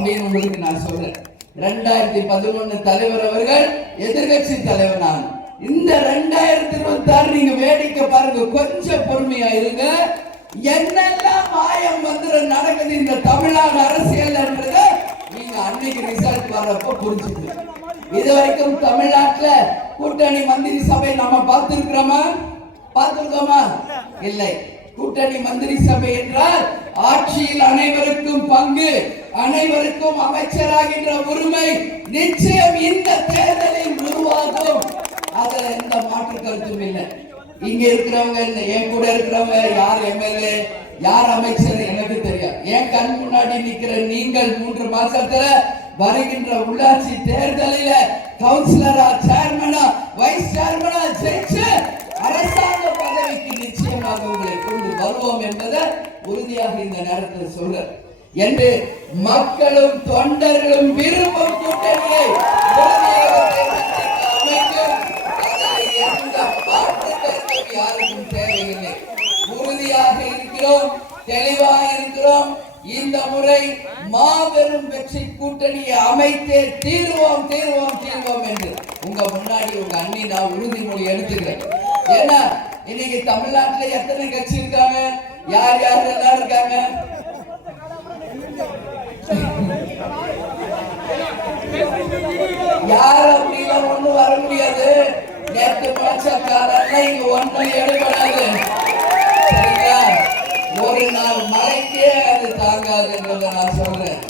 அப்படின்னு உங்களுக்கு நான் சொல்றேன். ரெண்டாயிரத்தி பதினொன்னு தலைவர் அவர்கள் எதிர்கட்சி தலைவர் நான். இந்த ரெண்டாயிரத்தி இருபத்தி ஆறு நீங்க வேடிக்கை பாருங்க கொஞ்சம் பொறுமையா இருங்க. என்னெல்லாம் மாயம் வந்து நடக்குது இந்த தமிழ்நாடு அரசியல்ன்றத நீங்க அன்னைக்கு ரிசல்ட் வர்றப்ப புரிஞ்சுக்கணும். இது வரைக்கும் தமிழ்நாட்டுல கூட்டணி மந்திரி சபை நாம பார்த்திருக்கிறோமா? பார்த்திருக்கோமா? இல்லை. கூட்டணி மந்திரி சபை என்றால் ஆட்சியில் அனைவருக்கும் பங்கு. அனைவருக்கும் அமைச்சராகின்ற உரிமை நிச்சயம் இந்த தேர்தலில் உருவாகும். அதுல எந்த மாற்று கருத்தும் இல்லை. இங்க இருக்கிறவங்க என் கூட இருக்கிறவங்க யார் எம்எல்ஏ யார் அமைச்சர் எனக்கு தெரியாது. என் கண் முன்னாடி நிக்கிற நீங்கள் மூன்று மாசத்துல வருகின்ற உள்ளாட்சி தேர்தலில கவுன்சிலரா சேர்மனா வைஸ் சேர்மனா ஜெயிச்சு அரசாங்க பதவிக்கு நிச்சயமாக உங்களை கொண்டு வருவோம் என்பதை உறுதியாக இந்த நேரத்தில் சொல்றேன். என்று மக்களும் தொண்டர்களும் விரும்பும் கூட்டணியை எந்த யாருக்கும் தேவையில்லை. உறுதியாக இருக்கிறோம் தெளிவாக இருக்கிறோம். இந்த முறை மாபெரும் வெற்றி கூட்டணியை அமைத்தே தீர்வோம் தீர்வோம் தீர்வோம் என்று உங்க முன்னாடி உங்க அண்ணி நான் உறுதிமொழி எடுத்துக்கிறேன். ஏன்னா இன்னைக்கு தமிழ்நாட்டுல எத்தனை கட்சி இருக்காங்க? யார் யார் எல்லாம் இருக்காங்க? யார் அப்படிலாம் ஒண்ணும் வர முடியாது. நேற்று பழச்சக்காரன் இங்க ஒண்ணும் எடுபடாது. ஒரு நாள் மழைக்கே அது தாங்காது என்பதை நான் சொல்றேன்.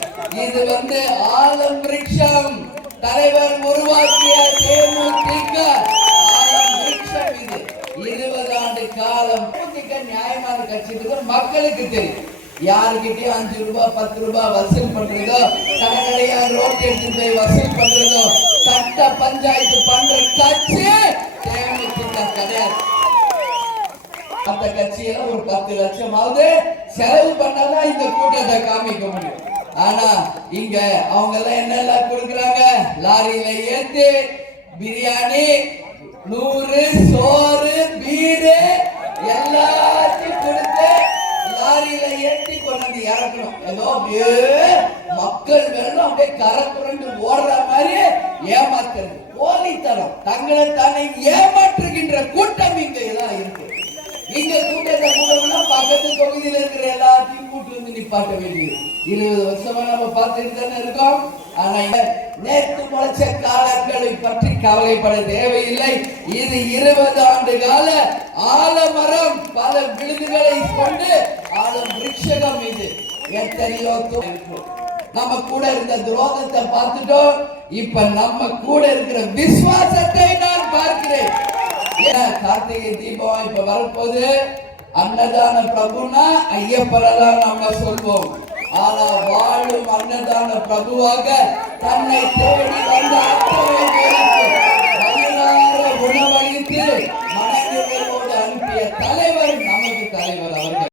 இது வந்து ஆலம் விருட்சம் தலைவர் உருவாக்கிய தேமுதிக ஆலம் விருட்சம் இது. இருபது ஆண்டு காலம் நியாயமான கட்சி மக்களுக்கு தெரியும். யாருக்கிட்டயும் அஞ்சு ரூபாய் பத்து ரூபாய் வசூல் பண்றதோ கடற்கடையா ரோட் எடுத்து போய் வசூல் பண்றதோ சட்ட பஞ்சாயத்து பண்ற கட்சி தேமுதிக கிடையாது. அந்த கட்சியில ஒரு பத்து லட்சமாவது செலவு பண்ணாதான் இந்த கூட்டத்தை காமிக்க முடியும். ஆனா இங்க அவங்க எல்லாம் என்னெல்லாம் கொடுக்குறாங்க? லாரியில ஏத்து பிரியாணி நூறு சோறு பீரு எல்லாத்தையும் கொடுத்து லாரியில ஏத்தி கொண்டு ஏதோ அப்படியே மக்கள் வெள்ளம் அப்படியே கரை புரண்டு ஓடுற மாதிரி ஏமாத்துறது. போலித்தனம். தங்களை தானே ஏமாற்றுகின்ற கூட்டம் இங்க எல்லாம் இருக்கு. இங்க கூட்டத்தை கூட்டம்னா பக்கத்து தொகுதியில் இருக்கிற எல்லாத்தையும் கூட்டு வந்து நிப்பாட்ட வேண்டியது. இருபது வருஷமா நம்ம பார்த்துட்டு தானே இருக்கோம். ஆனா நேற்று முளைச்ச காலங்களை பற்றி கவலைப்பட தேவையில்லை. இது இருபது ஆண்டு கால ஆலமரம் பல விழுதுகளை கொண்டு எத்தனையோ நம்ம கூட இருந்த துரோகத்தை பார்த்துட்டோம். இப்ப நம்ம கூட இருக்கிற விசுவாசத்தை நான் பார்க்கிறேன். கார்த்திகை தீபம் இப்ப வரப்போது அன்னதான பிரபுனா ஐயப்பரெல்லாம் நம்ம சொல்வோம். ஆனா வாழும் அன்னதான பிரபுவாக தன்னை தேடி வந்த அத்தனை